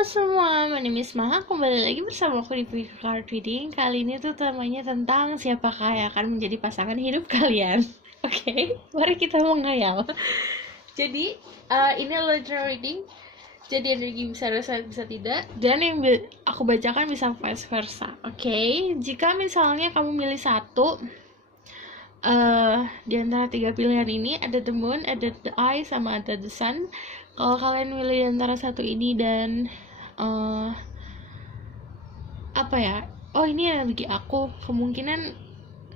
Halo semua, my name is Maha. Kembali lagi bersama aku di Pick Card Reading. Kali ini tuh temanya tentang siapakah yang akan menjadi pasangan hidup kalian. Oke, mari kita menghayal. Jadi, ini literal reading. Jadi energi bisa ada, bisa tidak. Dan yang aku bacakan bisa vice versa. Oke, jika misalnya kamu milih satu di antara tiga pilihan ini, ada the moon, ada the eye, sama ada the sun. Kalau kalian milih di antara satu ini dan ini energi aku, kemungkinan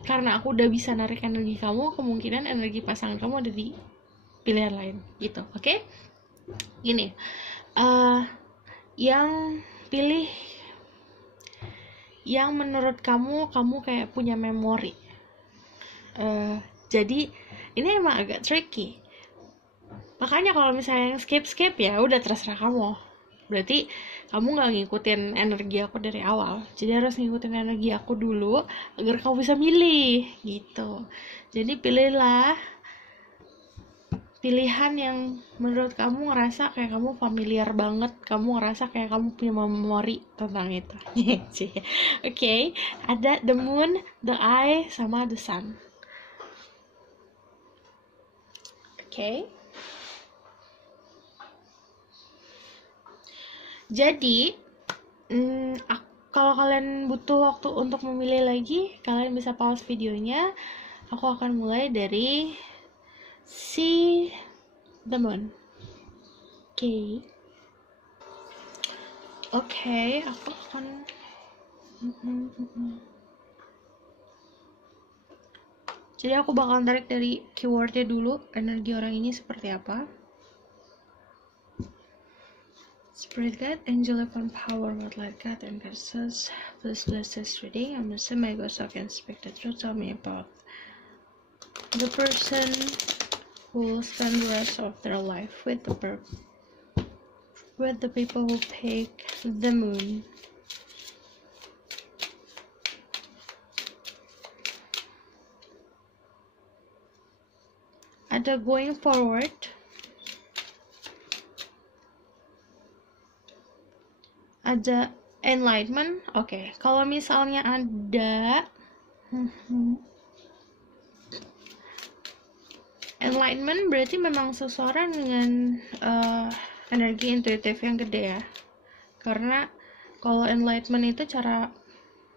karena aku udah bisa narik energi kamu, kemungkinan energi pasangan kamu ada di pilihan lain gitu. Oke? Gini, yang pilih yang menurut kamu kayak punya memori. Jadi ini emang agak tricky. Makanya kalau misalnya yang skip ya udah terserah kamu. Berarti kamu gak ngikutin energi aku dari awal. Jadi harus ngikutin energi aku dulu agar kamu bisa milih gitu. Jadi pilihlah pilihan yang menurut kamu ngerasa kayak kamu familiar banget, kamu ngerasa kayak kamu punya memori tentang itu. Oke, ada the moon, the eye, sama the sun. Oke. Jadi, kalau kalian butuh waktu untuk memilih lagi, kalian bisa pause videonya. Aku akan mulai dari see the moon. Oke, aku akan jadi aku bakal tarik dari keywordnya dulu, energi orang ini seperti apa. Spirit guide, angel of power, what light God and goddesses, please bless this reading. I'm assuming my ghost can speak the truth. Tell me about the person who will spend the rest of their life with the people who pick the moon. Ada going forward. Ada enlightenment. Oke, kalau misalnya ada enlightenment berarti memang seseorang dengan energi intuitif yang gede ya. Karena kalau enlightenment itu cara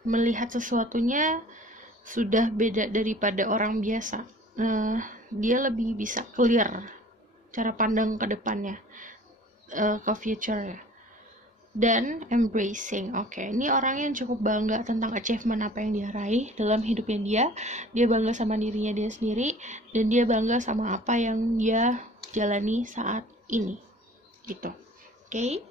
melihat sesuatunya sudah beda daripada orang biasa. Dia lebih bisa clear cara pandang ke depannya, ke future ya. Dan embracing. Oke, ini orang yang cukup bangga tentang achievement apa yang dia raih dalam hidupnya dia bangga sama dirinya dia sendiri, dan dia bangga sama apa yang dia jalani saat ini gitu. Oke.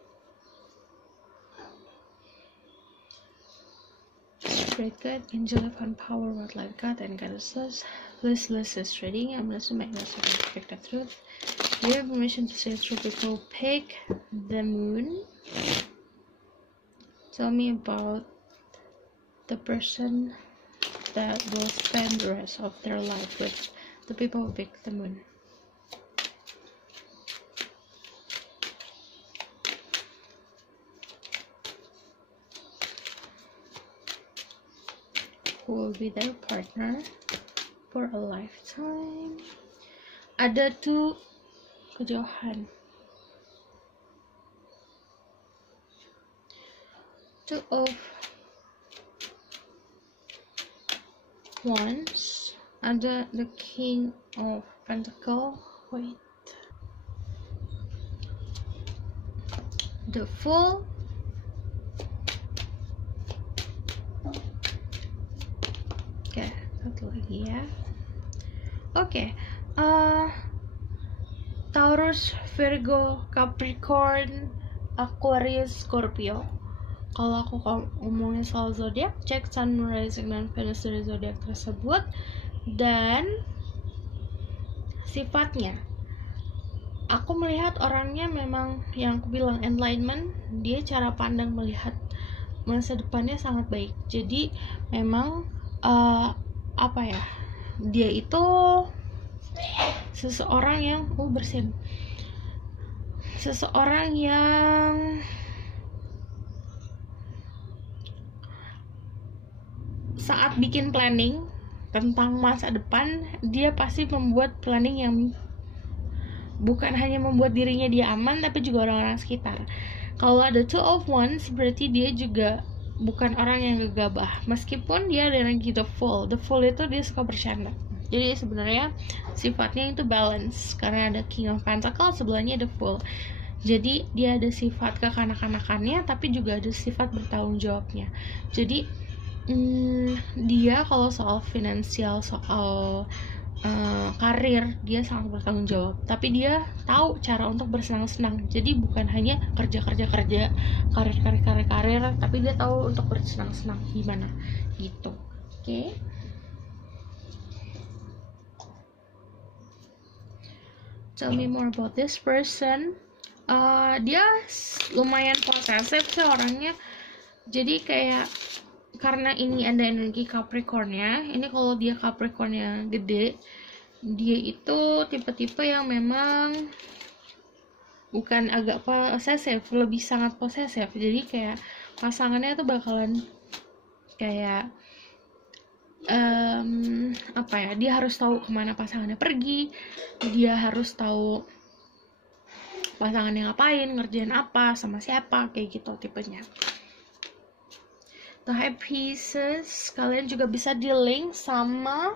Spirit guide, angel of power, what light God and goddesses, please bless this reading. I'm going to make this speak the truth. You have permission to say through people pick the moon. Tell me about the person that will spend the rest of their life with the people who pick the moon. Who will be their partner for a lifetime. Ada tuh kejauhan. Two of Wands. Ada the King of Pentacles. Wait. The Fool. Oke, satu lagi ya. Oke. Taurus, Virgo, Capricorn, Aquarius, Scorpio. Kalau aku ngomongin soal zodiak, cek Sun, Moon, Rising, dan Venus dari zodiak tersebut dan sifatnya. Aku melihat orangnya memang yang aku bilang enlightenment, dia cara pandang melihat masa depannya sangat baik. Jadi memang dia itu seseorang yang saat bikin planning tentang masa depan, dia pasti membuat planning yang bukan hanya membuat dirinya dia aman, tapi juga orang-orang sekitar. Kalau ada Two of Wands, berarti dia juga bukan orang yang gegabah. Meskipun dia ada energi The Fool itu dia suka bercanda. Jadi sebenarnya sifatnya itu balance, karena ada King of Pentacles, sebelahnya The Fool. Jadi dia ada sifat kekanak-kanakannya, tapi juga ada sifat bertanggung jawabnya. Jadi dia kalau soal finansial, soal karir, dia sangat bertanggung jawab. Tapi dia tahu cara untuk bersenang-senang. Jadi bukan hanya kerja, karir, tapi dia tahu untuk bersenang-senang gimana gitu. Oke. Tell me more about this person. Dia lumayan posesif sih orangnya. Jadi kayak karena ini ada energi Capricorn-nya, ini kalau dia Capricorn-nya gede, dia itu tipe-tipe yang memang bukan agak posesif, lebih sangat posesif. Jadi kayak pasangannya tuh bakalan kayak dia harus tahu kemana pasangannya pergi, dia harus tahu pasangannya ngapain, ngerjain apa, sama siapa, kayak gitu tipenya. The High Priestess, kalian juga bisa di-link sama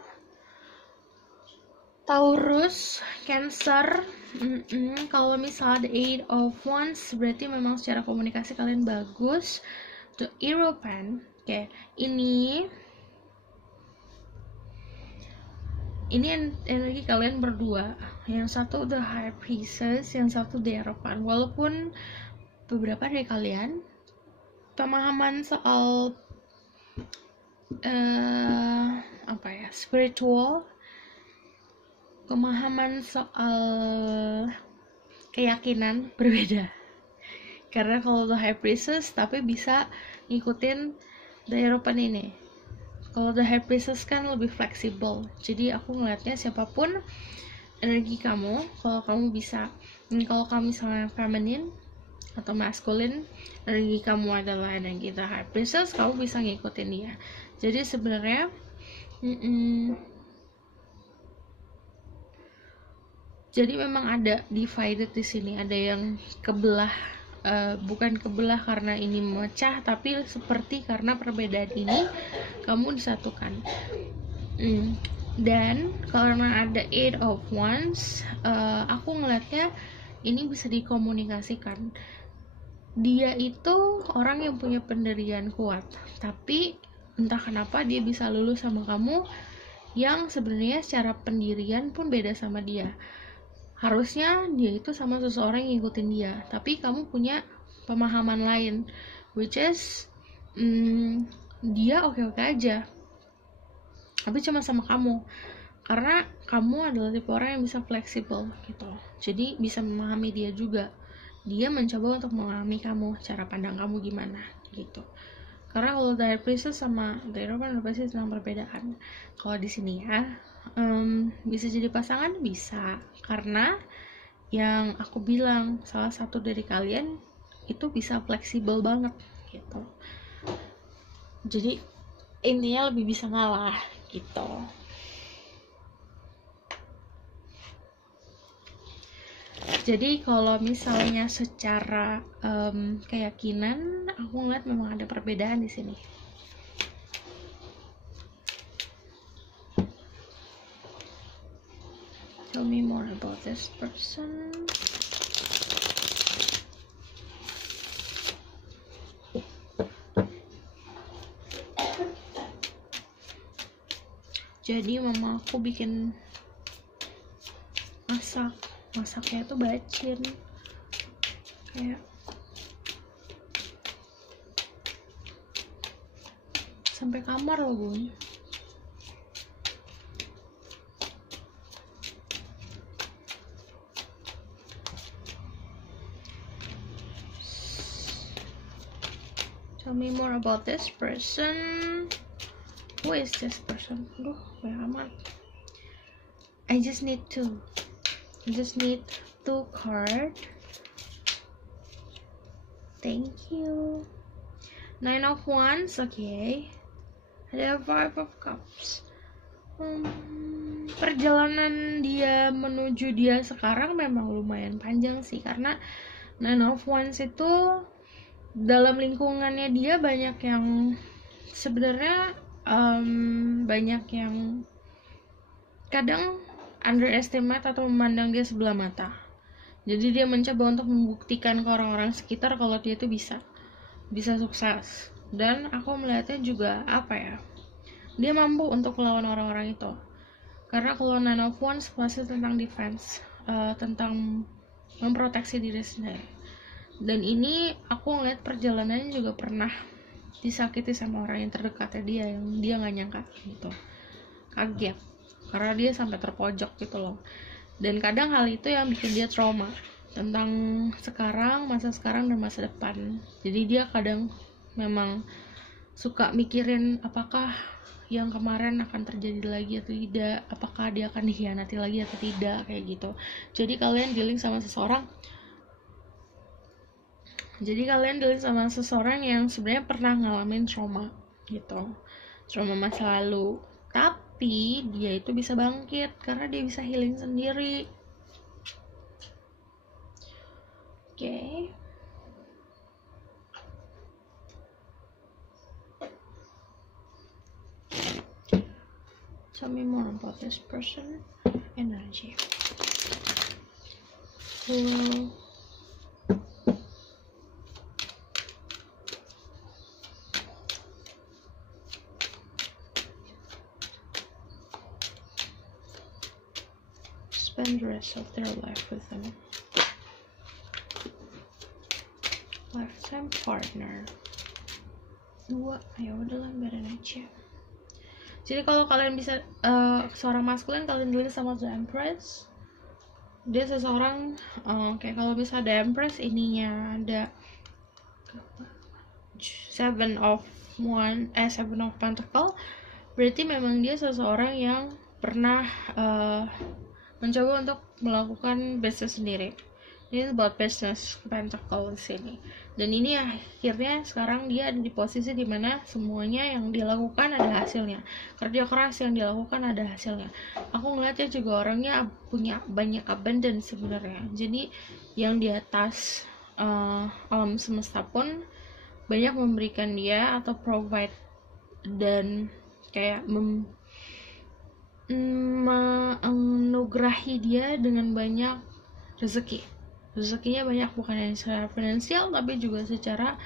Taurus, Cancer. Kalau misalnya The Eight of Wands, berarti memang secara komunikasi kalian bagus. The Hierophant, oke, ini energi kalian berdua. Yang satu The High Priestess, yang satu The Hierophant. Walaupun beberapa dari kalian pemahaman soal spiritual, pemahaman soal keyakinan berbeda. Karena kalau The High Priestess tapi bisa ngikutin The Hierophant ini. Kalau The High Priestess kan lebih fleksibel. Jadi aku ngeliatnya siapapun energi kamu, kalau kamu bisa, kalau kamu misalnya feminine atau maskulin, energi kamu adalah energi The High Priestess, kamu bisa ngikutin dia. Jadi sebenarnya jadi memang ada divided di sini, ada yang kebelah, bukan kebelah karena ini memecah, tapi seperti karena perbedaan ini kamu disatukan. Dan karena ada Eight of Wands, aku ngeliatnya ini bisa dikomunikasikan. Dia itu orang yang punya pendirian kuat, tapi entah kenapa dia bisa lulus sama kamu yang sebenarnya secara pendirian pun beda sama dia. Harusnya dia itu sama seseorang yang ngikutin dia, tapi kamu punya pemahaman lain, which is dia oke-oke aja, tapi cuma sama kamu, karena kamu adalah tipe orang yang bisa fleksibel gitu. Jadi bisa memahami dia juga. Dia mencoba untuk memahami kamu, cara pandang kamu gimana gitu. Karena kalau The High Priestess sama The Hierophant pasti tentang perbedaan. Kalau di sini ya, bisa jadi pasangan, bisa, karena yang aku bilang salah satu dari kalian itu bisa fleksibel banget gitu. Jadi intinya lebih bisa ngalah gitu. Jadi kalau misalnya secara keyakinan, aku ngeliat memang ada perbedaan di sini. Tell me more about this person. Jadi mama aku bikin masaknya tuh bacin, kayak sampai kamar loh bun. Tell me more about this person. Who is this person? Aduh, banyak amat. I just need two card. Thank you. Nine of Wands, okay. Ada Five of Cups. Perjalanan dia menuju dia sekarang memang lumayan panjang sih, karena Nine of Wands itu dalam lingkungannya dia banyak yang sebenarnya banyak yang kadang underestimate atau memandang dia sebelah mata. Jadi dia mencoba untuk membuktikan ke orang-orang sekitar kalau dia itu bisa sukses. Dan aku melihatnya juga apa ya, dia mampu untuk melawan orang-orang itu. Karena kalau Nine of Wands pasti tentang defense, tentang memproteksi diri sendiri. Dan ini aku ngeliat perjalanannya juga pernah disakiti sama orang yang terdekatnya dia, yang dia nggak nyangka gitu. Kaget karena dia sampai terpojok gitu loh. Dan kadang hal itu yang bikin dia trauma tentang sekarang, masa sekarang dan masa depan. Jadi dia kadang memang suka mikirin apakah yang kemarin akan terjadi lagi atau tidak, apakah dia akan dikhianati lagi atau tidak, kayak gitu. Jadi kalian dealing sama seseorang yang sebenarnya pernah ngalamin trauma gitu, trauma masa lalu, tapi dia itu bisa bangkit karena dia bisa healing sendiri. Oke. Tell me more about this person energy. Spend the rest of their life with them. Lifetime partner. 2, ya udahlah biarin aja. Jadi kalau kalian bisa seorang maskulin, kalian dulu sama The Empress. Dia seseorang kayak kalau bisa The Empress, ininya ada Seven of Pentacle. Berarti memang dia seseorang yang pernah mencoba untuk melakukan bisnis sendiri. Ini about business pentacle di sini. Dan ini akhirnya sekarang dia ada di posisi dimana semuanya yang dia lakukan ada hasilnya. Kerja keras yang dia lakukan ada hasilnya. Aku ngeliatnya juga orangnya punya banyak abundance sebenarnya. Jadi yang di atas alam semesta pun banyak memberikan dia atau provide dan kayak menganugerahi dia dengan banyak rezekinya banyak, bukan hanya secara finansial tapi juga secara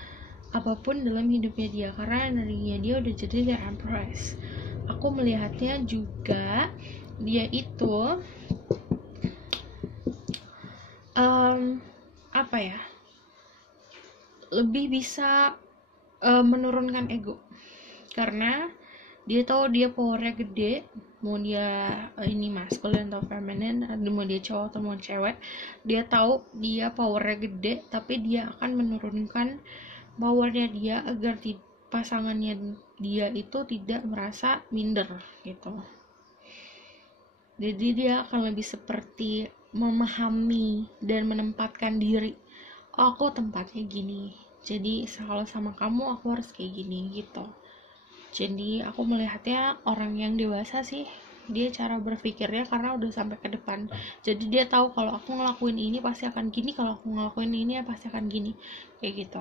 apapun dalam hidupnya dia, karena energinya dia udah jadi The Empress. Aku melihatnya juga dia itu apa ya, lebih bisa menurunkan ego, karena dia tahu dia powernya gede, mau dia ini maskulin atau feminin, mau dia cowok atau mau cewek, dia tahu dia powernya gede, tapi dia akan menurunkan powernya dia agar pasangannya dia itu tidak merasa minder gitu. Jadi dia akan lebih seperti memahami dan menempatkan diri, oh aku tempatnya gini, jadi kalau sama kamu aku harus kayak gini gitu. Jadi aku melihatnya orang yang dewasa sih, dia cara berpikirnya karena udah sampai ke depan. Jadi dia tahu kalau aku ngelakuin ini pasti akan gini, kalau aku ngelakuin ini ya pasti akan gini, kayak gitu.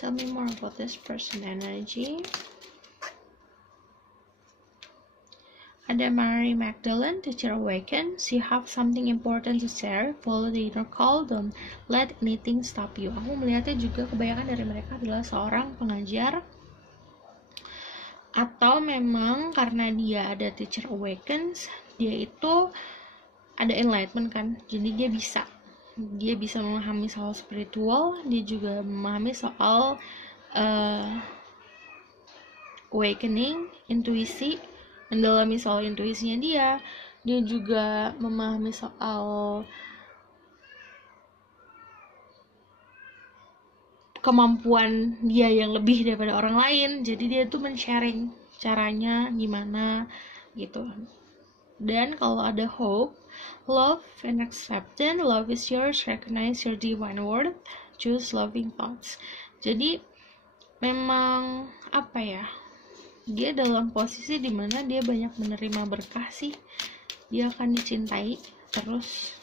Tell me more about this person energy. Ada Mary Magdalene, Teacher Awakens. You have something important to share. Follow the inner call. Don't let anything stop you. Aku melihatnya juga kebanyakan dari mereka adalah seorang pengajar, atau memang karena dia ada Teacher Awakens, dia itu ada enlightenment kan. Jadi dia bisa memahami soal spiritual, dia juga memahami soal awakening, intuisi, mendalami soal intuisinya dia juga memahami soal kemampuan dia yang lebih daripada orang lain. Jadi dia tuh men-sharing caranya gimana gitu. Dan kalau ada hope, love and acceptance, love is yours, recognize your divine worth, choose loving thoughts. Jadi memang apa ya, dia dalam posisi dimana dia banyak menerima berkah sih, dia akan dicintai terus.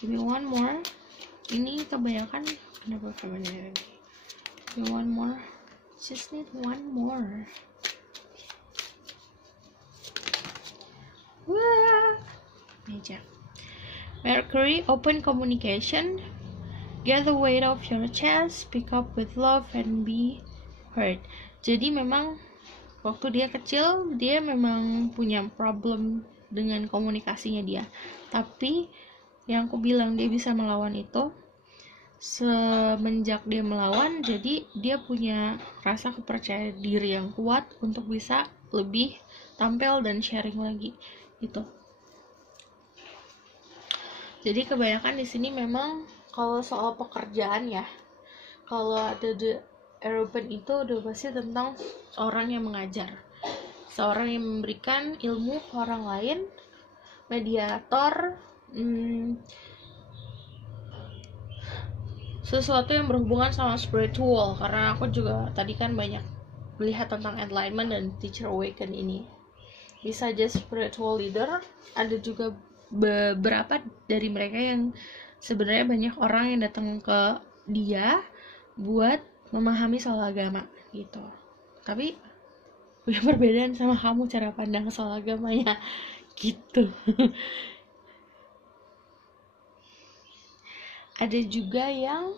Give me one more. Ini kebanyakan kenapa feminine lagi. Give me one more, just need one more. Wah, meja. Mercury, open communication, get the weight off your chest, speak up with love and be heard. Jadi memang waktu dia kecil dia memang punya problem dengan komunikasinya dia. Tapi yang aku bilang dia bisa melawan itu semenjak dia melawan, jadi dia punya rasa kepercayaan diri yang kuat untuk bisa lebih tampil dan sharing lagi gitu. Jadi kebanyakan di sini memang kalau soal pekerjaan ya, kalau ada the European itu udah pasti tentang orang yang mengajar, seorang yang memberikan ilmu ke orang lain, mediator, sesuatu yang berhubungan sama spiritual, karena aku juga tadi kan banyak melihat tentang enlightenment dan teacher awaken ini. Bisa aja spiritual leader, ada juga beberapa dari mereka yang sebenarnya banyak orang yang datang ke dia buat memahami soal agama gitu. Tapi punya perbedaan sama kamu cara pandang soal agamanya gitu. Ada juga yang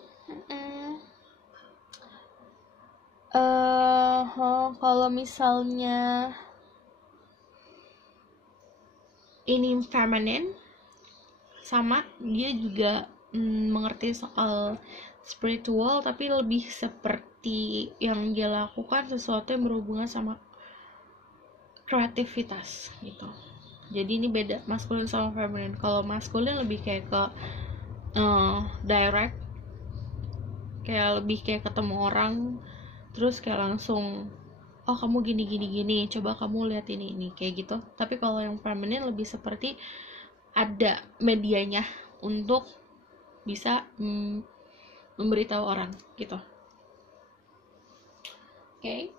kalau misalnya ini feminine, sama dia juga mengerti soal spiritual, tapi lebih seperti yang dia lakukan sesuatu yang berhubungan sama kreativitas gitu. Jadi ini beda maskulin sama feminine. Kalau maskulin lebih kayak ke direct, kayak lebih kayak ketemu orang terus kayak langsung, oh kamu gini, coba kamu lihat ini kayak gitu. Tapi kalau yang feminine lebih seperti ada medianya untuk bisa memberitahu orang gitu. Oke.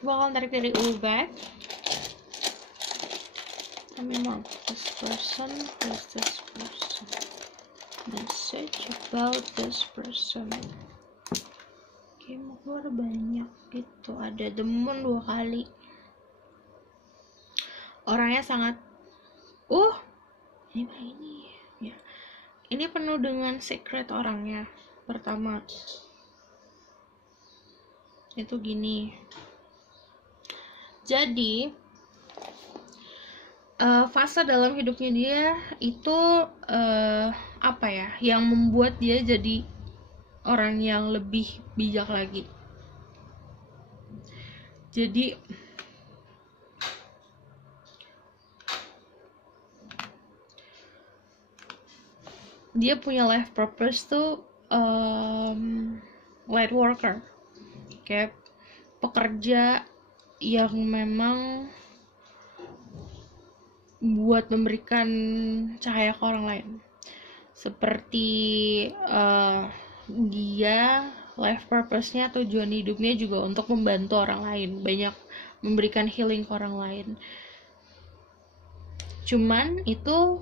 Bakal tarik dari back. Let me mark this person, who's this person, message about this person. Oke, mau keluar banyak gitu. Ada the moon 2 kali. Orangnya sangat ini ya. Ini penuh dengan secret orangnya. Pertama itu gini. Jadi fase dalam hidupnya dia itu apa ya, yang membuat dia jadi orang yang lebih bijak lagi. Jadi dia punya life purpose tuh light worker, kayak pekerja yang memang buat memberikan cahaya ke orang lain. Seperti dia life purpose-nya, tujuan hidupnya juga untuk membantu orang lain, banyak memberikan healing ke orang lain. Cuman itu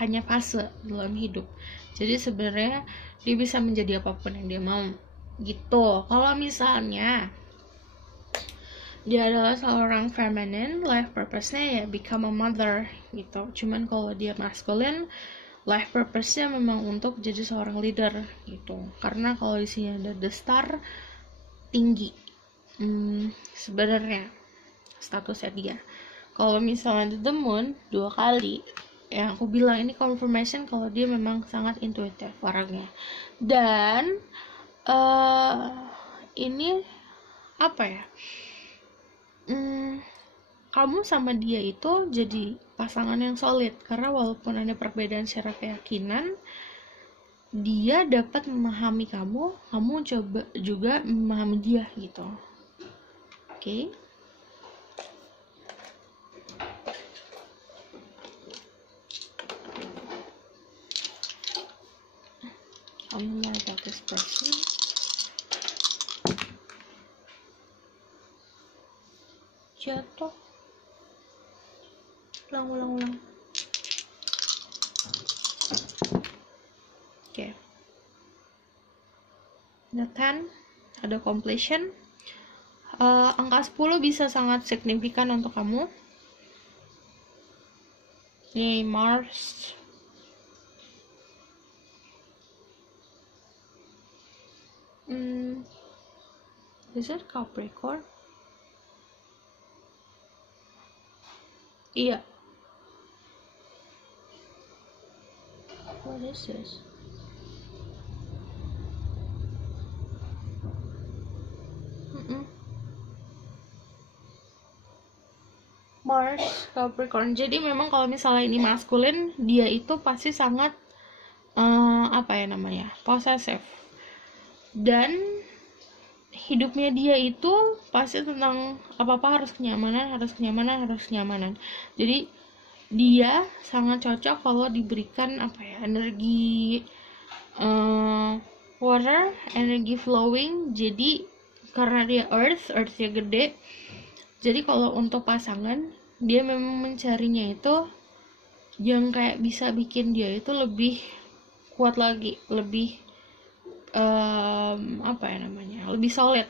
hanya fase dalam hidup. Jadi sebenarnya dia bisa menjadi apapun yang dia mau gitu. Kalau misalnya dia adalah seorang feminine, life purpose-nya ya become a mother gitu. Cuman kalau dia masculine, life purpose-nya memang untuk jadi seorang leader gitu. Karena kalau di sini ada the star tinggi, sebenarnya statusnya dia. Kalau misalnya the moon 2 kali, yang aku bilang ini confirmation kalau dia memang sangat intuitif orangnya. Dan Ini apa ya, kamu sama dia itu jadi pasangan yang solid, karena walaupun ada perbedaan secara keyakinan, dia dapat memahami kamu, kamu coba juga memahami dia gitu. Oke. Tell me more about this person. Jatuh. Ulang. Oke. Ada 10, ada completion. Angka 10 bisa sangat signifikan untuk kamu. Ini Mars. Is it Capricorn? Iya. What is this? Mars Capricorn. Jadi memang kalau misalnya ini maskulin, dia itu pasti sangat posesif. Dan hidupnya dia itu pasti tentang apa-apa harus kenyamanan. Jadi dia sangat cocok kalau diberikan energi water, energi flowing. Jadi karena dia earthnya gede, jadi kalau untuk pasangan dia memang mencarinya itu yang kayak bisa bikin dia itu lebih kuat lagi, lebih lebih solid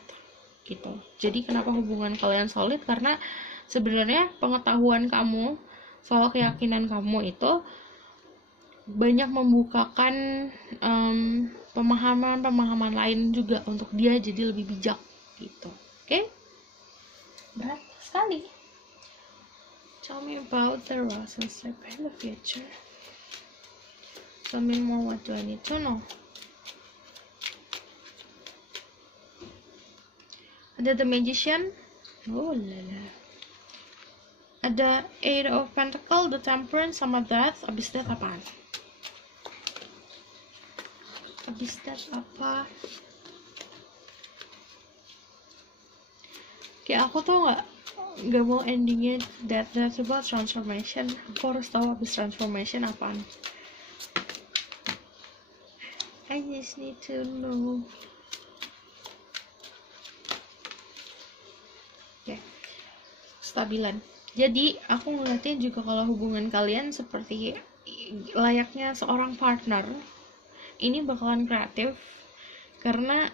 gitu. Jadi kenapa hubungan kalian solid? Karena sebenarnya pengetahuan kamu soal keyakinan kamu itu banyak membukakan pemahaman lain juga untuk dia jadi lebih bijak gitu. Oke? Berat sekali. Tell me about the relationship in the future. Tell me more, what do I need to know? Ada The Magician. Oh lala. Ada 8 of Pentacles, The Temperance, sama Death. Abis Death apaan? Abis Death apa? Kayak aku tuh nggak mau endingnya that's about transformation. Aku harus tahu abis transformation apaan. I just need to know. Stabilan. Jadi aku ngeliatnya juga kalau hubungan kalian seperti layaknya seorang partner, ini bakalan kreatif karena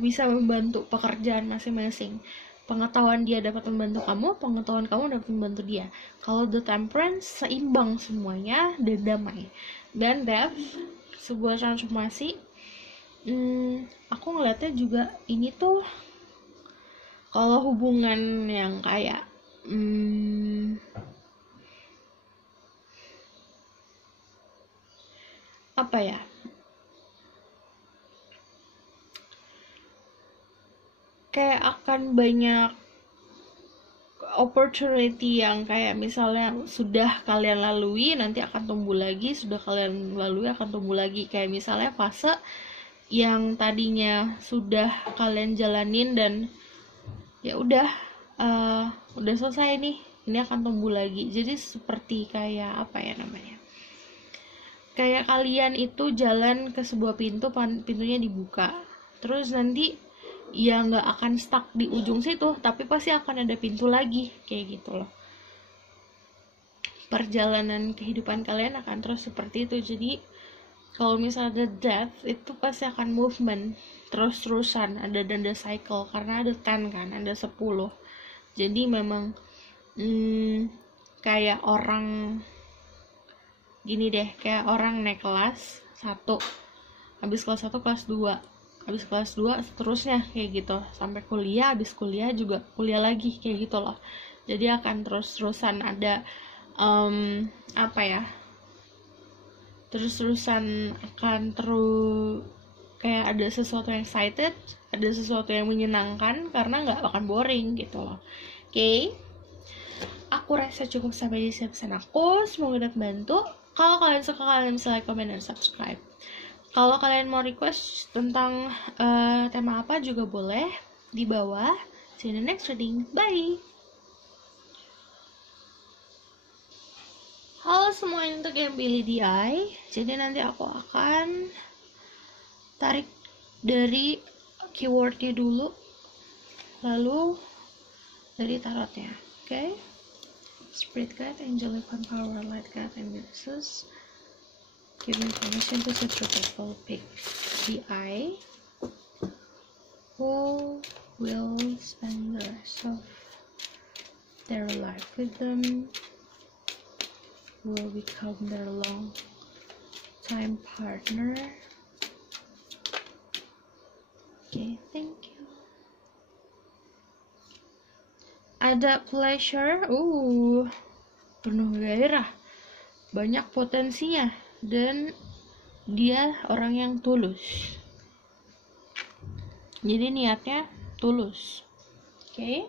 bisa membantu pekerjaan masing-masing. Pengetahuan dia dapat membantu kamu, pengetahuan kamu dapat membantu dia. Kalau The Temperance seimbang semuanya dan damai. Dan Death sebuah transformasi. Aku ngeliatnya juga ini tuh kalau hubungan yang kayak kayak akan banyak opportunity yang kayak misalnya sudah kalian lalui nanti akan tumbuh lagi, sudah kalian lalui akan tumbuh lagi. Kayak misalnya fase yang tadinya sudah kalian jalanin dan ya udah selesai nih, ini akan tumbuh lagi. Jadi seperti kayak kayak kalian itu jalan ke sebuah pintu, pintunya dibuka, terus nanti ya nggak akan stuck di ujung situ, tapi pasti akan ada pintu lagi, kayak gitu loh. Perjalanan kehidupan kalian akan terus seperti itu. Jadi kalau misalnya Death itu pasti akan movement terus-terusan, ada cycle karena ada 10 kan, ada 10. Jadi memang kayak orang gini deh, kayak orang naik kelas 1, habis kelas 1 kelas 2, habis kelas 2 seterusnya kayak gitu sampai kuliah, habis kuliah juga kuliah lagi kayak gitu loh. Jadi akan terus-terusan ada terus-terusan akan kayak ada sesuatu yang excited, ada sesuatu yang menyenangkan, karena nggak akan boring gitu loh. Oke, aku rasa cukup sampai di sini pesan aku. Semoga dapat bantu. Kalau kalian suka, kalian bisa like, comment, dan subscribe. Kalau kalian mau request tentang tema apa juga boleh di bawah. See you in the next reading. Bye. Halo semuanya, untuk yang pilih DI, jadi nanti aku akan tarik dari keywordnya dulu, lalu dari tarotnya. Oke? Spirit guide, angel, divine power, light guide, and Jesus give information to such people. Pick DI who will spend the rest of their life with them, will become their long time partner. Okay, thank you. Ada pleasure, penuh gairah, banyak potensinya, dan dia orang yang tulus. Jadi niatnya tulus. Okay.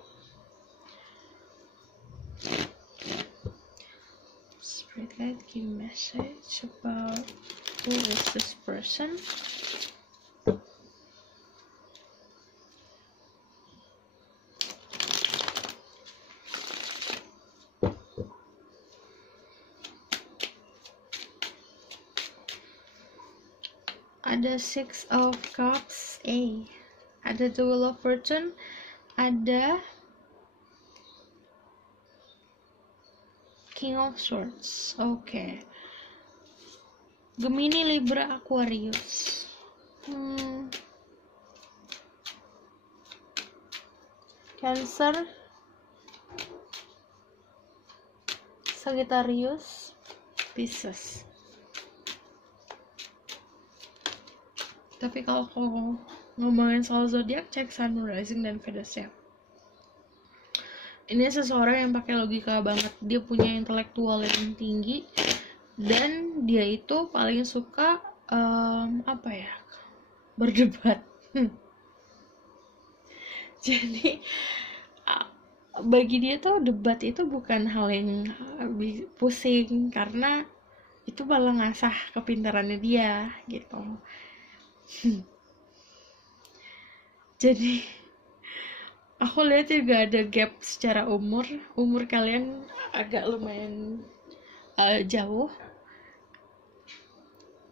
Spirit guide, give message about who is this person. Ada Six of Cups, ada the Wheel of Fortune, ada King of Swords. Oke. Gemini, Libra, Aquarius. Cancer, Sagittarius, Pisces. Tapi kalau ngomongin soal zodiak, cek Sun, Moon, Rising, dan Venus ya. Ini seseorang yang pakai logika banget. Dia punya intelektual yang tinggi, dan dia itu paling suka berdebat. Jadi bagi dia tuh debat itu bukan hal yang pusing, karena itu malah ngasah kepintarannya dia gitu. Jadi aku lihat juga ada gap secara umur kalian agak lumayan jauh,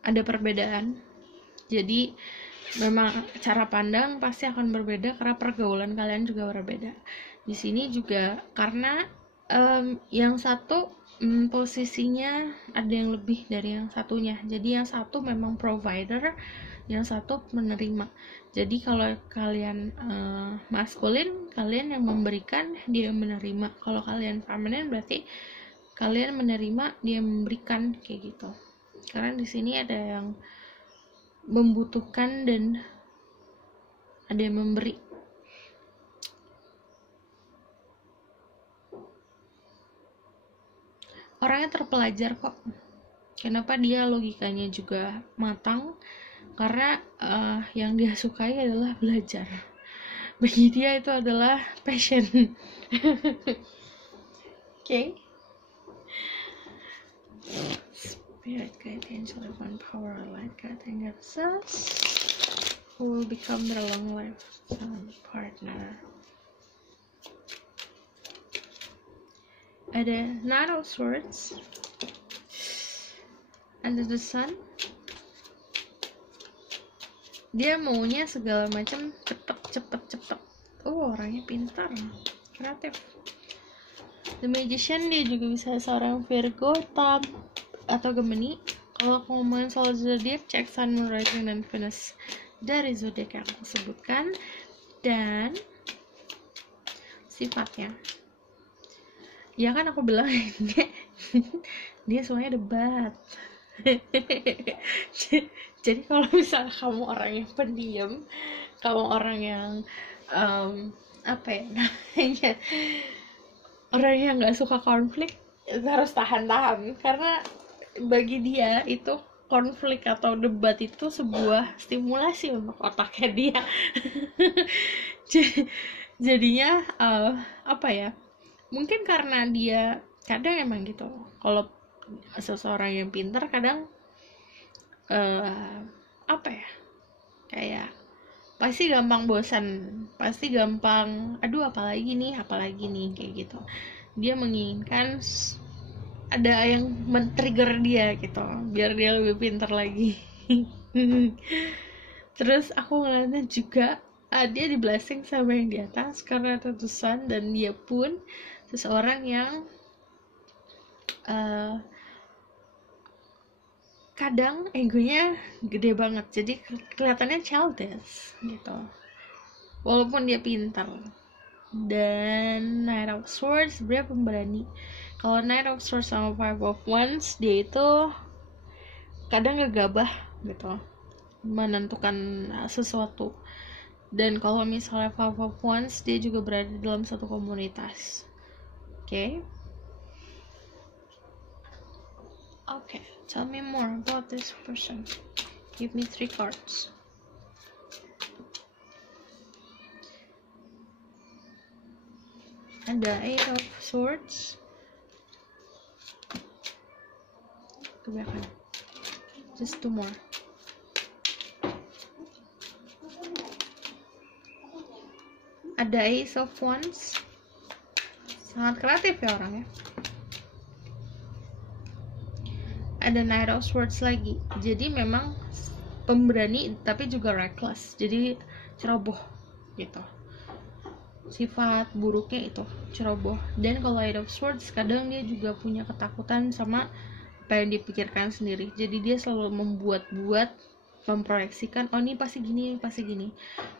ada perbedaan. Jadi memang cara pandang pasti akan berbeda karena pergaulan kalian juga berbeda. Di sini juga karena yang satu posisinya ada yang lebih dari yang satunya. Jadi yang satu memang provider, yang satu menerima. Jadi kalau kalian maskulin, kalian yang memberikan, dia yang menerima. Kalau kalian feminin, berarti kalian menerima, dia memberikan, kayak gitu. Karena di sini ada yang membutuhkan dan ada yang memberi. Orangnya terpelajar kok. Kenapa dia logikanya juga matang? Karena yang dia sukai adalah belajar. Bagi dia itu adalah passion. Okay. Spirit guide, angel, divine power, light guide, and Jesus who will become their long lifetime partner. Ada Nine of Swords, ada the Sun. Dia maunya segala macam cepet. Orangnya pintar, kreatif. The Magician, dia juga bisa seorang Virgo, Tab, atau Gemini. Kalau aku ngomongin soal zodiak, cek Sun, Moon, Rising, dan Venus dari zodiak yang aku sebutkan. Dan sifatnya, ya kan aku bilang dia semuanya debat. Jadi kalau misalnya kamu orang yang pendiam, kamu orang yang orang yang nggak suka konflik, harus tahan, karena bagi dia itu konflik atau debat itu sebuah stimulasi untuk otaknya dia. Jadinya apa ya, mungkin karena dia kadang emang gitu, kalau seseorang yang pintar kadang apa ya, kayak pasti gampang bosan, pasti gampang aduh apalagi nih kayak gitu. Dia menginginkan ada yang men-trigger dia gitu biar dia lebih pintar lagi. Terus aku ngeliatnya juga dia di blessing sama yang di atas karena tetusan, dan dia pun seseorang yang kadang egonya gede banget, jadi kelihatannya childish gitu walaupun dia pintar. Dan Knight of Swords sebenarnya pemberani. Kalau Knight of Swords sama Five of Wands, dia itu kadang gegabah gitu menentukan sesuatu. Dan kalau misalnya Five of Wands, dia juga berada dalam satu komunitas. Okay, tell me more about this person. Give me 3 cards. Ada 8 of Swords. Kebanyakan. Just 2 more. Ada Ace of Wands. Sangat kreatif ya orangnya. Ada Knight of Swords lagi. Jadi memang pemberani tapi juga reckless. Jadi ceroboh gitu. Sifat buruknya itu ceroboh. Dan kalau Knight of Swords kadang dia juga punya ketakutan sama apa yang dipikirkan sendiri. Jadi dia selalu membuat-buat, memproyeksikan oh ini pasti gini,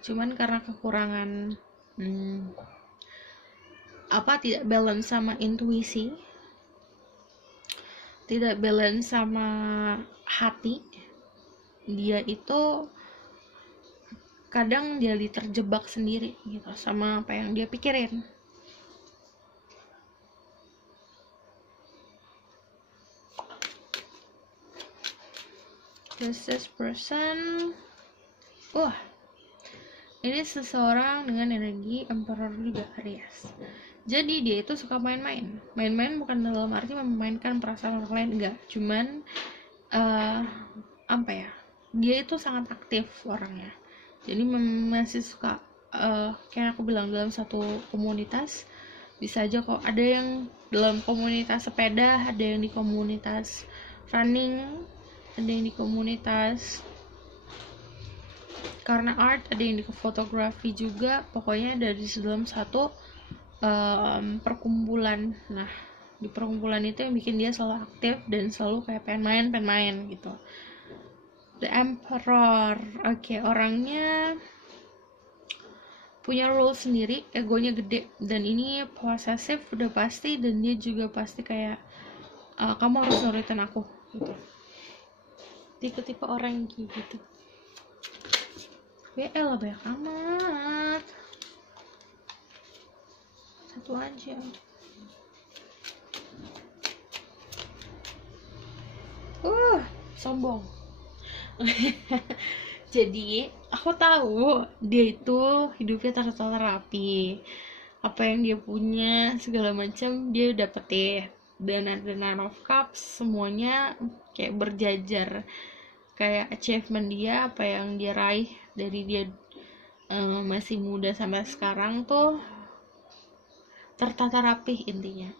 cuman karena kekurangan tidak balance sama intuisi, tidak balance sama hati, dia itu kadang jadi terjebak sendiri gitu sama apa yang dia pikirin. This person, ini seseorang dengan energi Emperor juga, Aries. Jadi dia itu suka main-main bukan dalam arti memainkan perasaan orang lain, enggak, cuman dia itu sangat aktif orangnya. Jadi masih suka kayak aku bilang, dalam satu komunitas bisa aja kok, ada yang dalam komunitas sepeda, ada yang di komunitas running, ada yang di komunitas karena art, ada yang di fotografi juga. Pokoknya dari dalam satu perkumpulan. Nah, di perkumpulan itu yang bikin dia selalu aktif dan selalu kayak pengen main gitu. The Emperor, orangnya punya role sendiri, egonya gede, dan ini posesif udah pasti, dan dia juga pasti kayak kamu harus nurutin aku gitu. Tipe-tipe orang yang kayak gitu. BL banyak amat. Satu aja. Sombong. Jadi aku tahu dia itu hidupnya tertata rapi, apa yang dia punya segala macam dia dapetin. Dan ada Nine of Cups, semuanya kayak berjajar, kayak achievement dia, apa yang dia raih dari dia masih muda sampai sekarang tuh tertata rapih intinya.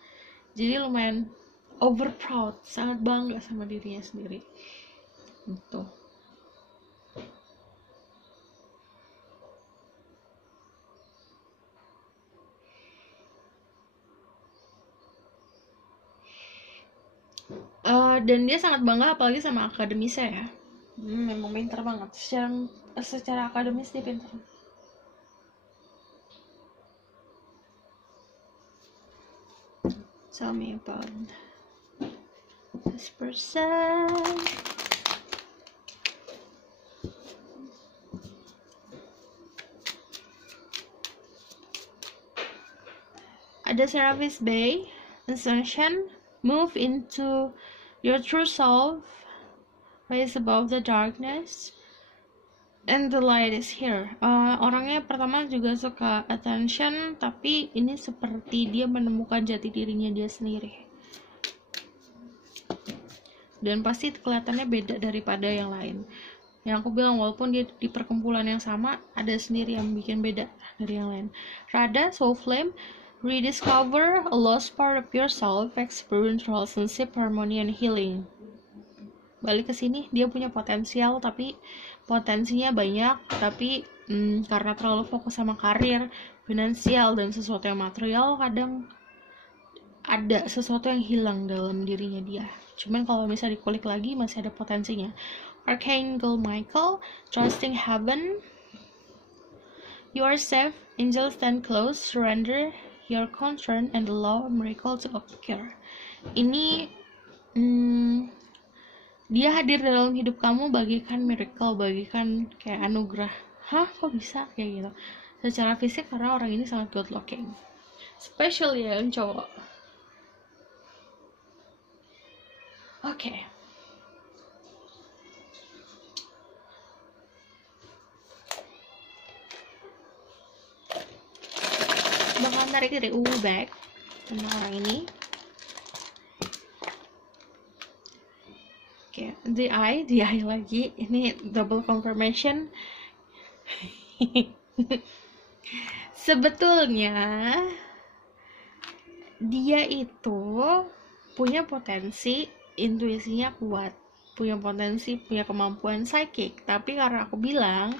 Jadi lumayan over proud, sangat bangga sama dirinya sendiri gitu. Dan dia sangat bangga apalagi sama akademisnya ya. Memang pintar banget, secara akademis dia pintar. Tell me about this person. Ada Serapis Bay, Ascension, move into your true self, rise above the darkness and the light is here. Orangnya pertama juga suka attention, tapi ini seperti dia menemukan jati dirinya dia sendiri. Dan pasti kelihatannya beda daripada yang lain. Yang aku bilang, walaupun dia di perkumpulan yang sama, ada sendiri yang bikin beda dari yang lain. Radha, Soul Flame, rediscover a lost part of yourself, experience relationship, harmony, and healing. Balik ke sini, dia punya potensial, tapi potensinya banyak, tapi karena terlalu fokus sama karir, finansial, dan sesuatu yang material, kadang ada sesuatu yang hilang dalam dirinya dia. Cuman kalau misalnya dikulik lagi, masih ada potensinya. Archangel Michael, trusting heaven, you are safe, angels stand close, surrender your concern and allow a miracle to occur. Ini dia hadir dalam hidup kamu bagikan miracle, bagikan kayak anugerah. Hah, kok bisa kayak gitu? Secara fisik karena orang ini sangat good looking, especially yang cowok. Oke. Bakal tarik dari back tentang orang ini. Oke, the eye lagi. Ini double confirmation. Sebetulnya dia itu punya potensi, intuisinya kuat, punya potensi, punya kemampuan psychic. Tapi karena aku bilang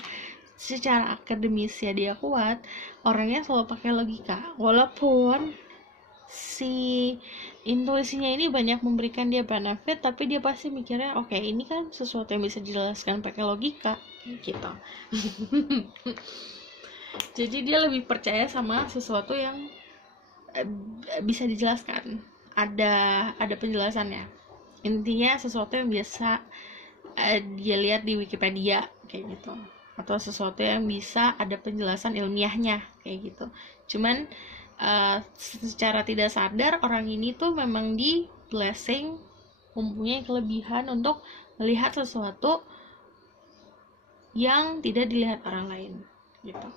secara akademis ya dia kuat, orangnya selalu pakai logika. Walaupun si intuisinya ini banyak memberikan dia benefit, tapi dia pasti mikirnya oke, ini kan sesuatu yang bisa dijelaskan pakai logika gitu. Jadi dia lebih percaya sama sesuatu yang bisa dijelaskan, ada penjelasannya. Intinya sesuatu yang biasa dia lihat di Wikipedia kayak gitu, atau sesuatu yang bisa ada penjelasan ilmiahnya kayak gitu. Cuman secara tidak sadar orang ini tuh memang di blessing, mempunyai kelebihan untuk melihat sesuatu yang tidak dilihat orang lain gitu.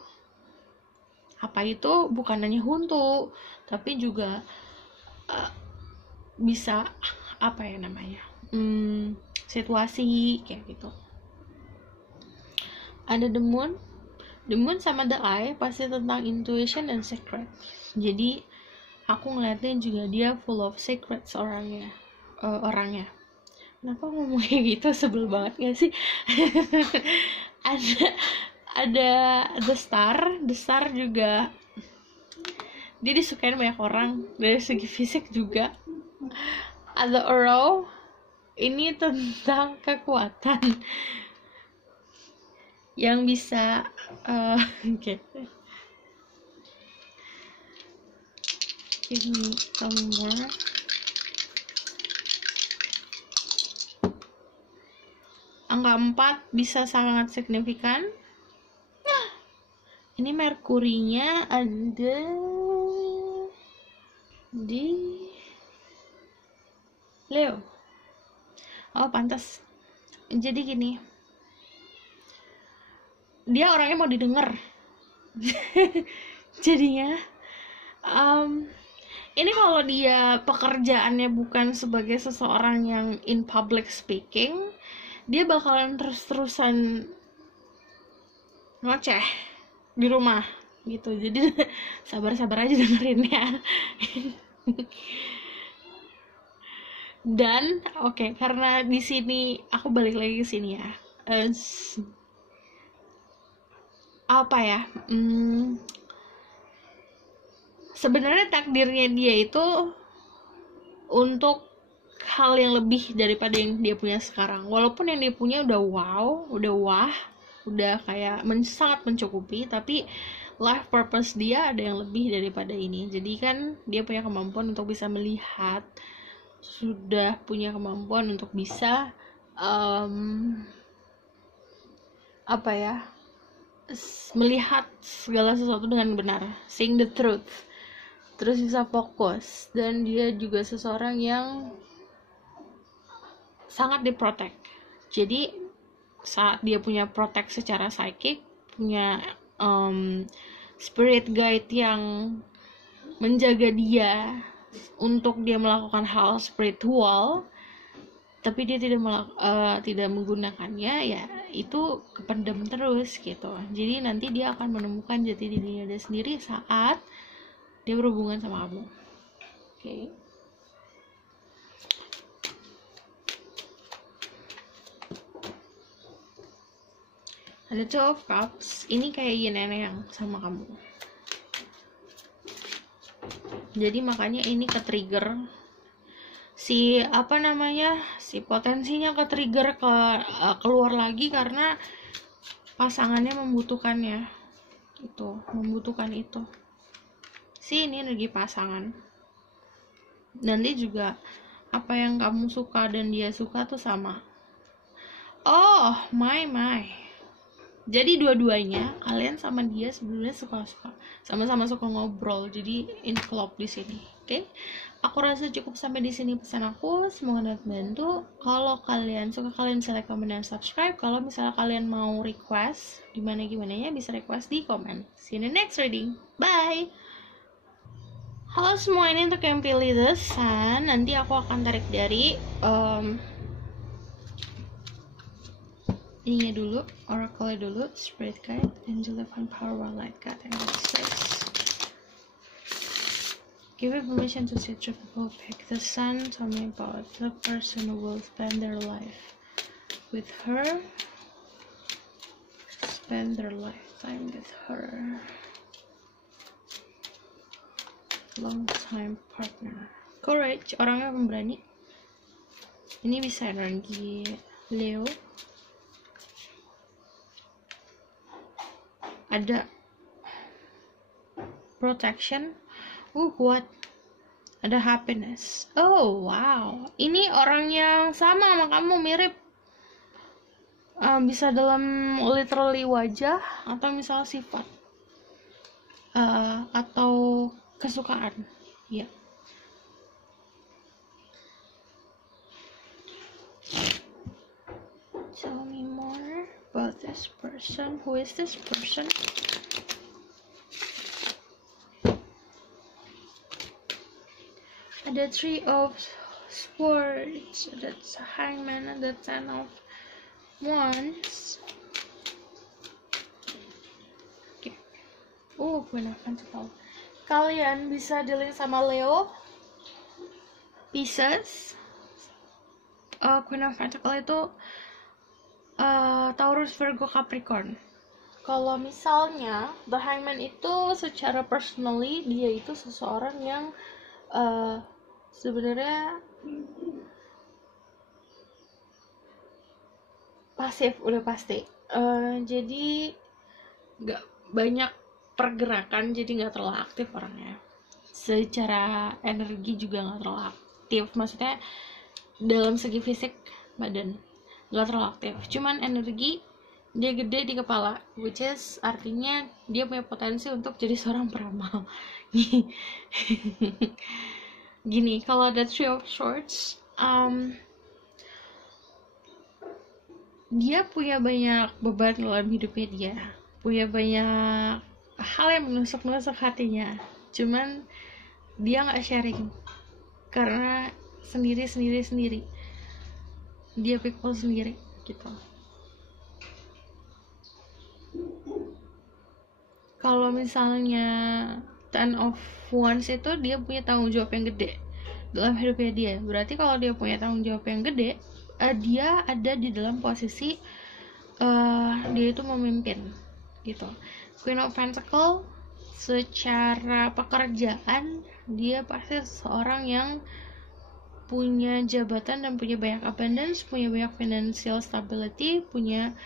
Apa itu? Bukan hanya hantu, tapi juga bisa apa ya namanya, situasi kayak gitu. Ada the moon sama the eye pasti tentang intuition dan secret. Jadi aku ngeliatin juga dia full of secrets orangnya. Kenapa ngomong kayak gitu, sebel banget gak sih? ada the star juga dia disukain banyak orang dari segi fisik juga. Ada arrow, ini tentang kekuatan yang bisa give me some more. Angka 4 bisa sangat signifikan. Ini Merkurinya ada di Leo. Oh, pantas. Jadi gini, dia orangnya mau didengar. Jadinya ini kalau dia pekerjaannya bukan sebagai seseorang yang in public speaking, dia bakalan terus-terusan ngoceh di rumah gitu. Jadi sabar-sabar aja dengerinnya. Dan karena di sini aku balik lagi ke sini ya. Sebenarnya takdirnya dia itu untuk hal yang lebih daripada yang dia punya sekarang. Walaupun yang dia punya udah udah kayak sangat mencukupi, tapi life purpose dia ada yang lebih daripada ini. Jadi kan dia punya kemampuan untuk bisa melihat, sudah punya kemampuan untuk bisa melihat segala sesuatu dengan benar, seeing the truth, terus bisa fokus. Dan dia juga seseorang yang sangat diprotek, Jadi saat dia punya protect secara psychic, punya spirit guide yang menjaga dia untuk dia melakukan hal spiritual, tapi dia tidak menggunakannya, ya itu kependam terus gitu. Jadi nanti dia akan menemukan jati dirinya dia sendiri saat dia berhubungan sama kamu. Oke. Ada Two of Cups, ini kayak yin and yang sama kamu. Jadi makanya ini ke-trigger si potensinya ke-trigger keluar lagi karena pasangannya membutuhkannya. Membutuhkan itu. Ini energi pasangan. Nanti juga apa yang kamu suka dan dia suka tuh sama. Oh, my. Jadi dua-duanya kalian sama dia sebenarnya suka-suka, sama-sama suka ngobrol. Jadi involved di sini. Oke? Aku rasa cukup sampai di sini pesan aku. Semoga dapat bantu. Kalau kalian suka, kalian bisa like, comment, dan subscribe. Kalau misalnya kalian mau request gimana ya, bisa request di komen. See you in the next reading. Bye. Halo semua, ini untuk yang pilih The Sun. Nanti aku akan tarik dari ininya dulu, oracle dulu, spirit guide, angel divine power, light guide, and says, give me permission to see through people pick. The Sun tell me about the person who will spend their life with her, spend their lifetime with her, long time partner. Courage, orangnya pemberani. Ini bisa energi Leo. Ada protection, kuat. Ada happiness. Oh wow, ini orang yang sama kamu, mirip. Bisa dalam literally wajah, atau misal sifat, atau kesukaan. Ya. Tell me more about this person. Who is this person? Ada Three of Swords, that's Hangman, and the Ten of Wands. Okay. Queen of Pentacles. Kalian bisa dealing sama Leo, Pisces. Queen of Pentacles itu Taurus, Virgo, Capricorn. Kalau misalnya The Hangman itu secara personally dia itu seseorang yang sebenarnya pasif, udah pasti. Jadi nggak banyak pergerakan, jadi nggak terlalu aktif orangnya. Secara energi juga nggak terlalu aktif, maksudnya dalam segi fisik badan nggak terlalu aktif, cuman energi dia gede di kepala, which is artinya dia punya potensi untuk jadi seorang peramal. Gini, kalau ada Three of Swords, dia punya banyak beban dalam hidupnya, dia punya banyak hal yang menusuk hatinya, cuman dia nggak sharing karena sendiri, dia pikul sendiri gitu. Kalau misalnya Ten of Wands itu dia punya tanggung jawab yang gede dalam hidupnya dia. Berarti kalau dia punya tanggung jawab yang gede, dia ada di dalam posisi dia itu memimpin gitu. Queen of Pentacles, secara pekerjaan dia pasti seorang yang punya jabatan dan punya banyak abundance, punya banyak financial stability, punya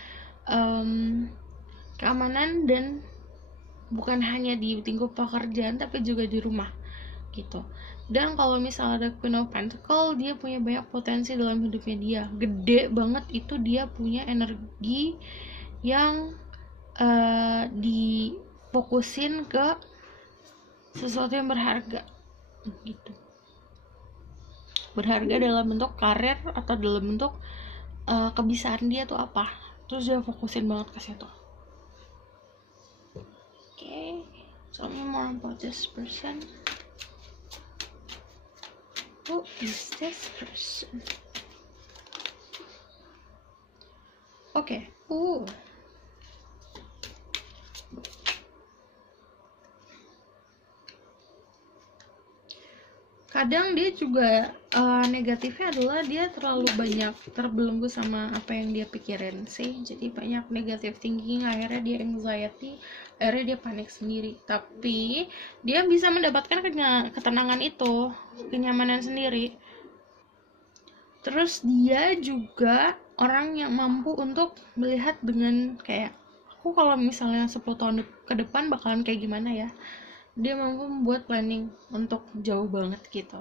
keamanan, dan bukan hanya di lingkup pekerjaan tapi juga di rumah gitu. Dan kalau misalnya ada Queen of Pentacles, dia punya banyak potensi dalam hidupnya dia, gede banget. Itu dia punya energi yang difokusin ke sesuatu yang berharga gitu. Berharga dalam bentuk karir atau dalam bentuk kebiasaan dia tuh apa, terus dia fokusin banget ke situ. Okay, tell me more about this person. Who is this person? Okay. Kadang dia juga negatifnya adalah dia terlalu banyak terbelenggu sama apa yang dia pikirin sih, jadi banyak negative thinking, akhirnya dia anxiety, akhirnya dia panik sendiri. Tapi dia bisa mendapatkan ketenangan itu, kenyamanan sendiri. Terus dia juga orang yang mampu untuk melihat dengan kayak, aku kalau misalnya 10 tahun ke depan bakalan kayak gimana ya. Dia mampu membuat planning untuk jauh banget gitu.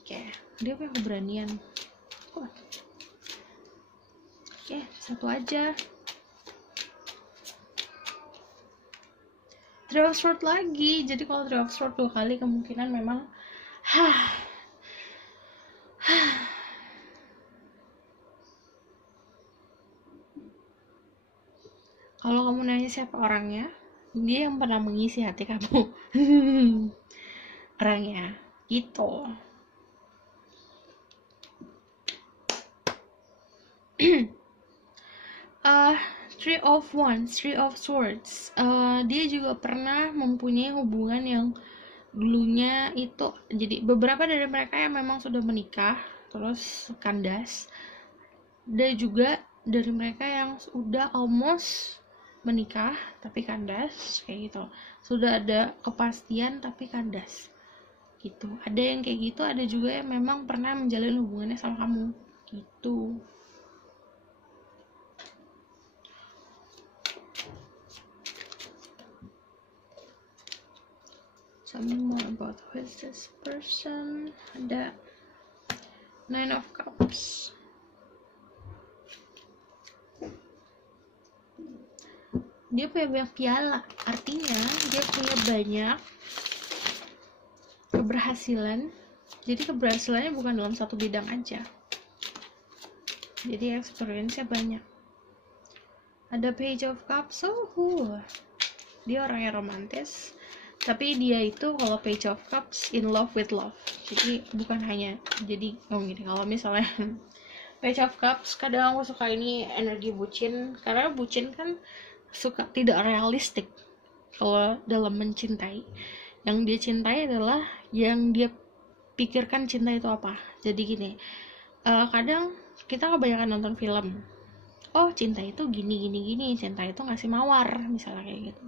Oke, dia punya keberanian. Oke, satu aja. Three of Swords lagi. Jadi kalau Three of Swords 2 kali kemungkinan memang kalau kamu nanya siapa orangnya, dia yang pernah mengisi hati kamu. Orangnya gitu. Three of Wands, Three of Swords. Dia juga pernah mempunyai hubungan yang dulunya itu, jadi beberapa dari mereka yang memang sudah menikah terus kandas, dan juga dari mereka yang sudah almost menikah tapi kandas, kayak gitu. Sudah ada kepastian tapi kandas gitu. Ada yang kayak gitu, ada juga yang memang pernah menjalin hubungannya sama kamu gitu. Tell me more about who is this person. Ada Nine of Cups. Dia punya banyak piala, artinya dia punya banyak keberhasilan. Jadi keberhasilannya bukan dalam satu bidang aja, jadi experience-nya banyak. Ada Page of Cups. Dia orang yang romantis, tapi dia itu kalau Page of Cups in love with love. Jadi bukan hanya, jadi gini, kalau misalnya Page of Cups, kadang aku suka ini energi bucin, karena bucin kan suka tidak realistik kalau dalam mencintai. Yang dia cintai adalah yang dia pikirkan cinta itu apa. Jadi gini, kadang kita kebanyakan nonton film, oh cinta itu gini, cinta itu ngasih mawar misalnya kayak gitu.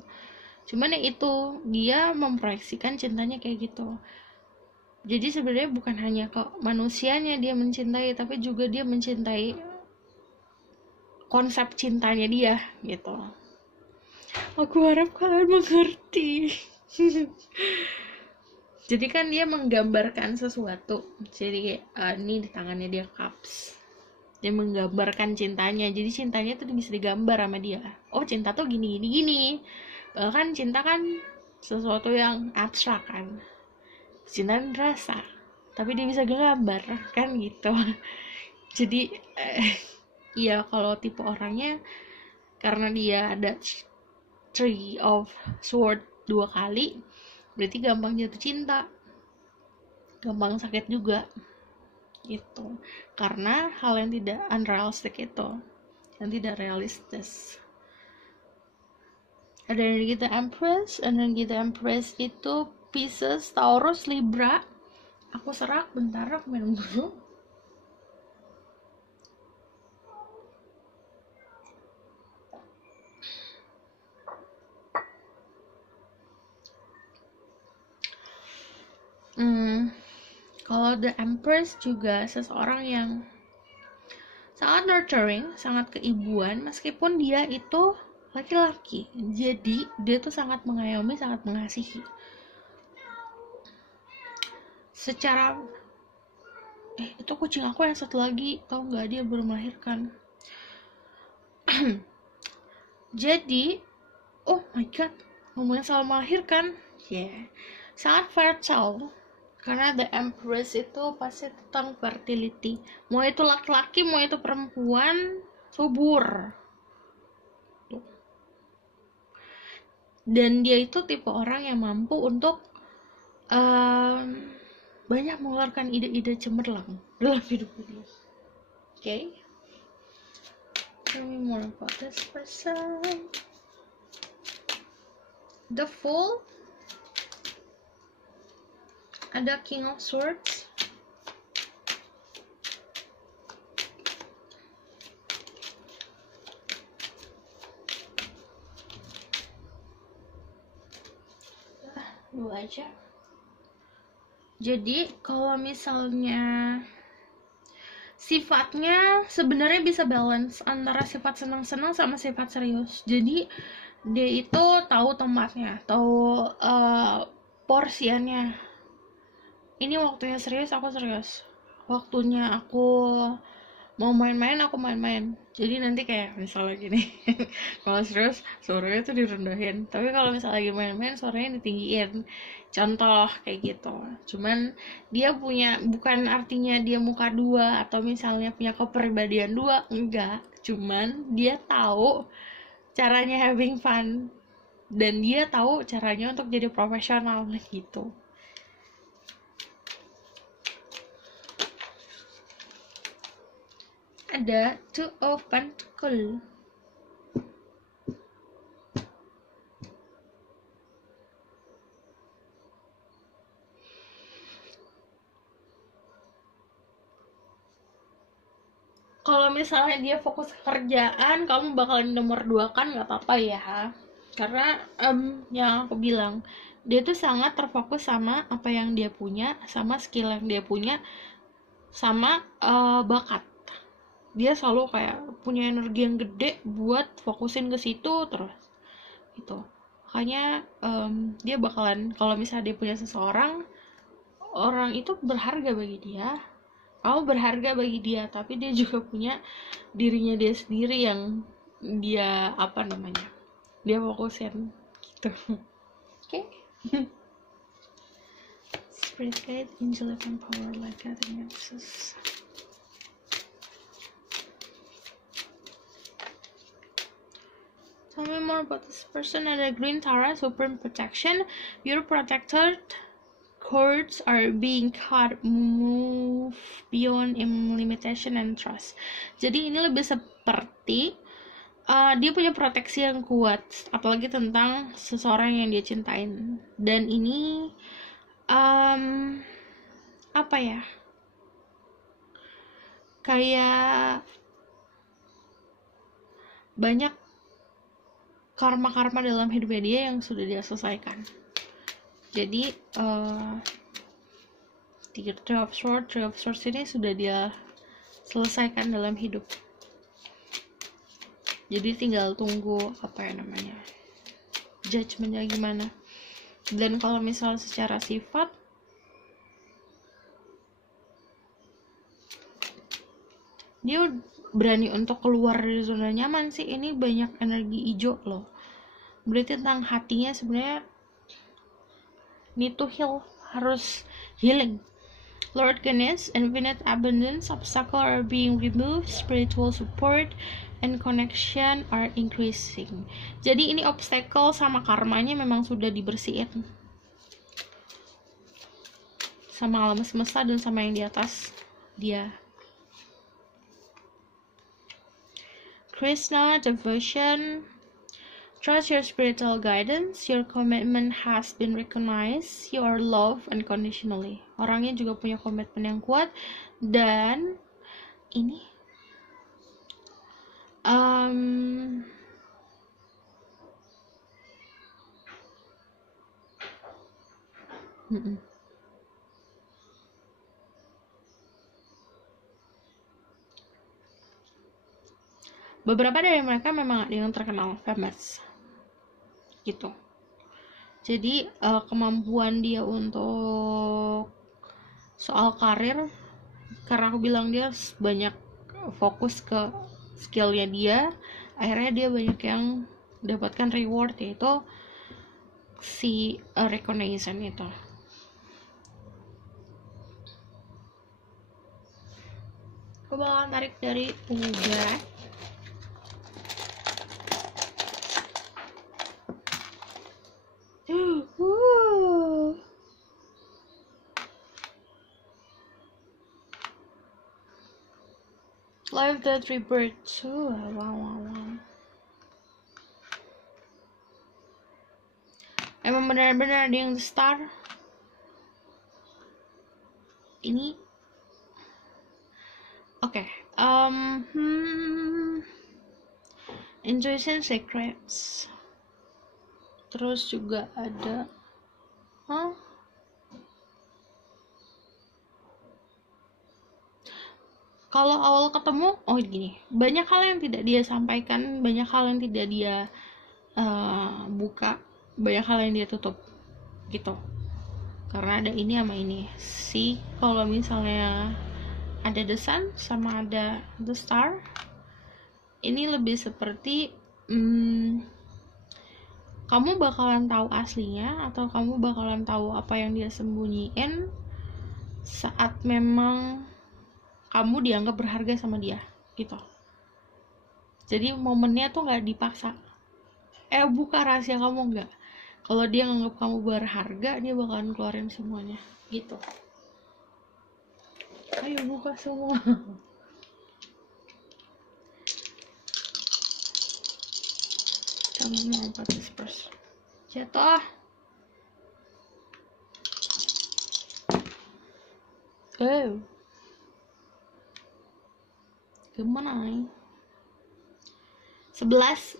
Cuman ya itu, dia memproyeksikan cintanya kayak gitu. Jadi sebenarnya bukan hanya ke manusianya dia mencintai, tapi juga dia mencintai konsep cintanya dia gitu. Aku harap kalian mengerti. Jadi kan dia menggambarkan sesuatu. Jadi ini di tangannya dia cups. Dia menggambarkan cintanya. Jadi cintanya tuh bisa digambar sama dia. Oh cinta tuh gini. Bahkan cinta kan sesuatu yang abstrak kan. Cinta kan rasa. Tapi dia bisa gambar kan gitu. Jadi ya kalau tipe orangnya, karena dia ada Three of Swords 2 kali, berarti gampang jatuh cinta, gampang sakit juga gitu, karena hal yang tidak unrealistic itu, yang tidak realistis. Ada energi The Empress. Energi The Empress itu Pisces, Taurus, Libra. Aku serak bentar, aku minum dulu. Kalau The Empress juga seseorang yang sangat nurturing, sangat keibuan, meskipun dia itu laki-laki. Jadi dia tuh sangat mengayomi, sangat mengasihi. Secara itu kucing aku yang satu lagi, tau nggak, dia baru melahirkan. Jadi oh my god, ngomongin soal melahirkan, sangat fertile Karena the Empress itu pasti tentang fertility, mau itu laki-laki mau itu perempuan, subur. Dan dia itu tipe orang yang mampu untuk banyak mengeluarkan ide-ide cemerlang dalam hidupnya. Okay, tell me more about this person. The Fool, ada King of Swords, dua aja. Jadi kalau misalnya sifatnya sebenarnya bisa balance antara sifat senang-senang sama sifat serius. Jadi dia itu tahu tempatnya, tahu porsiannya. Ini waktunya serius, aku serius. Waktunya aku mau main-main, aku main-main. Jadi nanti kayak misalnya gini, kalau serius suaranya tuh direndahin, tapi kalau misalnya lagi main-main suaranya ditinggiin. Contoh kayak gitu. Cuman dia punya, bukan artinya dia muka dua atau misalnya punya kepribadian dua, enggak. Cuman dia tahu caranya having fun dan dia tahu caranya untuk jadi profesional gitu. Ada Two of Pentacles. Kalau misalnya dia fokus ke kerjaan, kamu bakalan nomor 2 kan, nggak apa-apa ya. Karena yang aku bilang, dia tuh sangat terfokus sama apa yang dia punya, sama skill yang dia punya, sama bakat. Dia selalu kayak punya energi yang gede buat fokusin ke situ terus gitu. Makanya dia bakalan, kalau misalnya dia punya seseorang, orang itu berharga bagi dia, kamu berharga bagi dia, tapi dia juga punya dirinya dia sendiri yang dia dia fokusin gitu. Oke. Spirit guide, angel of power, like gathering access. Tell me more about this person. Ada Green Tara, Supreme Protection. Your protected cords are being cut, move beyond limitation and trust. Jadi ini lebih seperti dia punya proteksi yang kuat, apalagi tentang seseorang yang dia cintain. Dan ini apa ya? Kayak banyak karma-karma dalam hidupnya dia yang sudah dia selesaikan. Jadi Three of Swords ini sudah dia selesaikan dalam hidup. Jadi tinggal tunggu judgementnya gimana. Dan kalau misalnya secara sifat, dia berani untuk keluar dari zona nyaman sih. Ini banyak energi hijau loh, berarti tentang hatinya sebenarnya need to heal, harus healing. Lord Ganesh, infinite abundance, obstacles are being removed, spiritual support and connection are increasing. Jadi ini obstacle sama karmanya memang sudah dibersihin sama alam semesta dan sama yang di atas dia. Krishna, devotion, trust your spiritual guidance, your commitment has been recognized, you are loved unconditionally. Orangnya juga punya komitmen yang kuat. Dan ini beberapa dari mereka memang ada yang terkenal famous gitu. Jadi kemampuan dia untuk soal karir, karena aku bilang dia banyak fokus ke skillnya dia, akhirnya dia banyak yang dapatkan reward, yaitu si recognition itu. bakalan tarik dari udara. Live the three birds. Wow. Emang benar-benar ada yang the star. Ini oke. Intuition Secrets. Terus juga ada kalau awal ketemu, gini, banyak hal yang tidak dia sampaikan, banyak hal yang tidak dia buka, banyak hal yang dia tutup, gitu. Karena ada ini sama ini. Kalau misalnya ada the sun sama ada the star, ini lebih seperti kamu bakalan tahu aslinya, atau kamu bakalan tahu apa yang dia sembunyiin saat memang kamu dianggap berharga sama dia, gitu. Jadi momennya tuh nggak dipaksa. Buka rahasia kamu, nggak. Kalau dia nganggap kamu berharga, dia bakalan keluarin semuanya, gitu. Ayo buka semua. Kamu mau participate. Jatuh. Gimana nih? 11.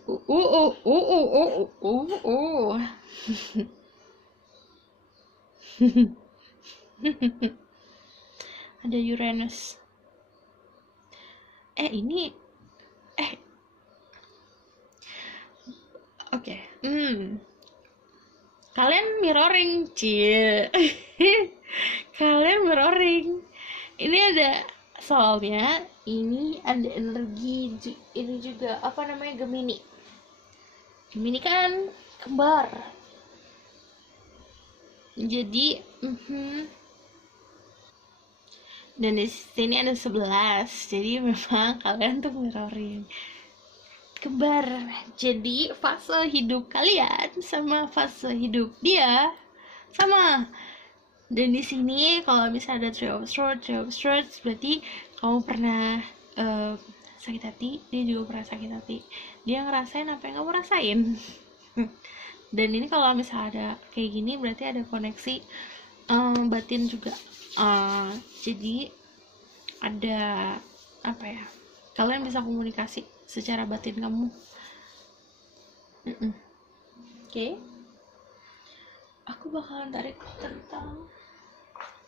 Ada Uranus. Ini oke. Kalian mirroring, kalian mirroring. Ini ada, soalnya ini ada energi ini juga, apa namanya, Gemini. Gemini kan kembar. Jadi dan di sini ada 11. Jadi memang kalian tuh mirroring, kembar. Jadi fase hidup kalian sama fase hidup dia sama. Dan di sini kalau misalnya ada Three of Swords, berarti kamu pernah sakit hati, dia juga pernah sakit hati. Dia ngerasain apa yang kamu rasain. Dan ini kalau misalnya ada kayak gini, berarti ada koneksi batin juga. Jadi ada apa ya? Kalian bisa komunikasi secara batin kamu. Oke. Aku bakalan tarik tentang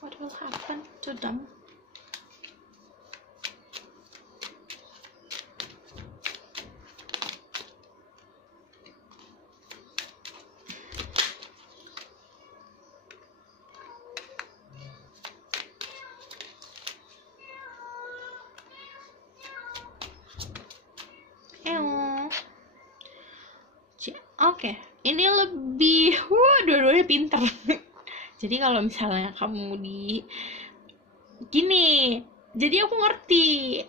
what will happen to them. Oke, ini lebih dua-duanya pinter. Jadi kalau misalnya kamu gini, jadi aku ngerti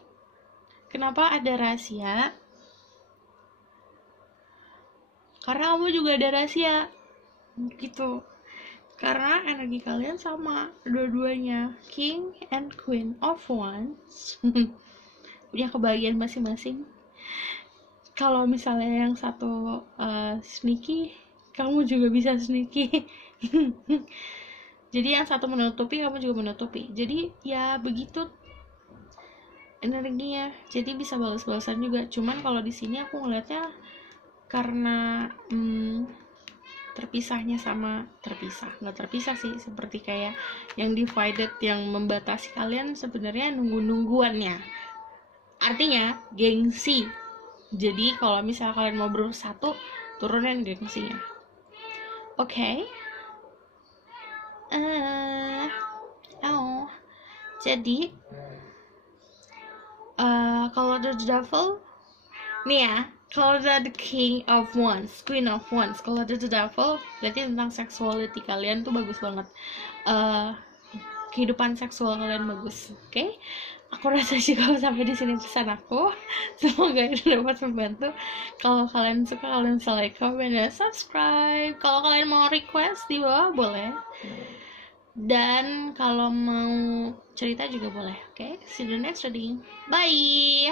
kenapa ada rahasia, karena kamu juga ada rahasia, gitu. Karena energi kalian sama, dua-duanya King and Queen of Wands punya kebahagiaan masing-masing. Kalau misalnya yang satu sneaky, kamu juga bisa sneaky. Jadi yang satu menutupi, kamu juga menutupi. Jadi ya begitu energinya. Jadi bisa balas-balasan juga. Cuman kalau di sini aku ngeliatnya karena nggak terpisah sih, seperti kayak yang divided, yang membatasi kalian sebenarnya nungguannya. Artinya gengsi. Jadi kalau misalnya kalian mau bersatu, turunin gengsinya. Oke. Jadi kalau the devil nih ya, kalau the King of Wands, Queen of Wands, kalau the devil berarti tentang sexuality kalian tuh bagus banget. kehidupan seksual kalian bagus. Oke? Aku rasa cukup sampai di sini pesan aku. Semoga itu dapat membantu. Kalau kalian suka, kalian bisa like, comment, dan subscribe. Kalau kalian mau request di bawah boleh. Dan kalau mau cerita juga boleh. Oke? See you in the next reading. Bye.